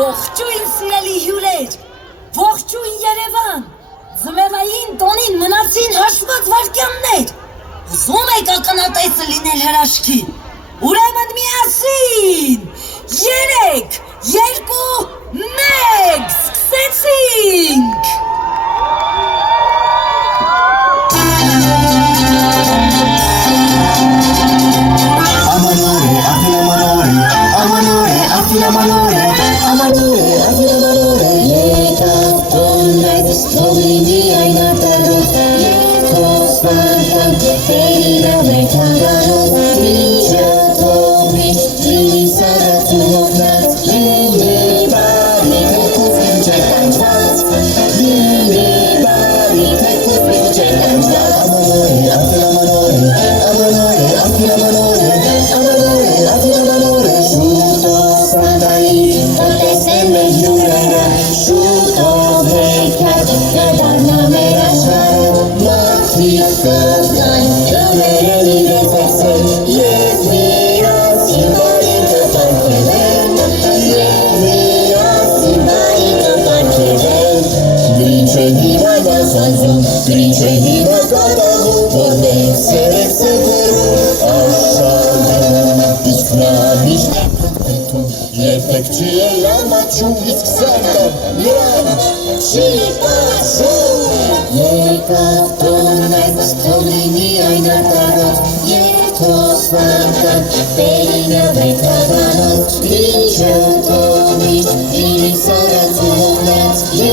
Ողջույն սիրելի հյուրեր, ողջույն Երևան, ձմեռային տոնին մնացին հաշված վայրկյաններ, ուզում եք ականատեսը լինել հրաշքի, ուրեմն միասին, 3, 2, 1, սկսեցինք! Yeah.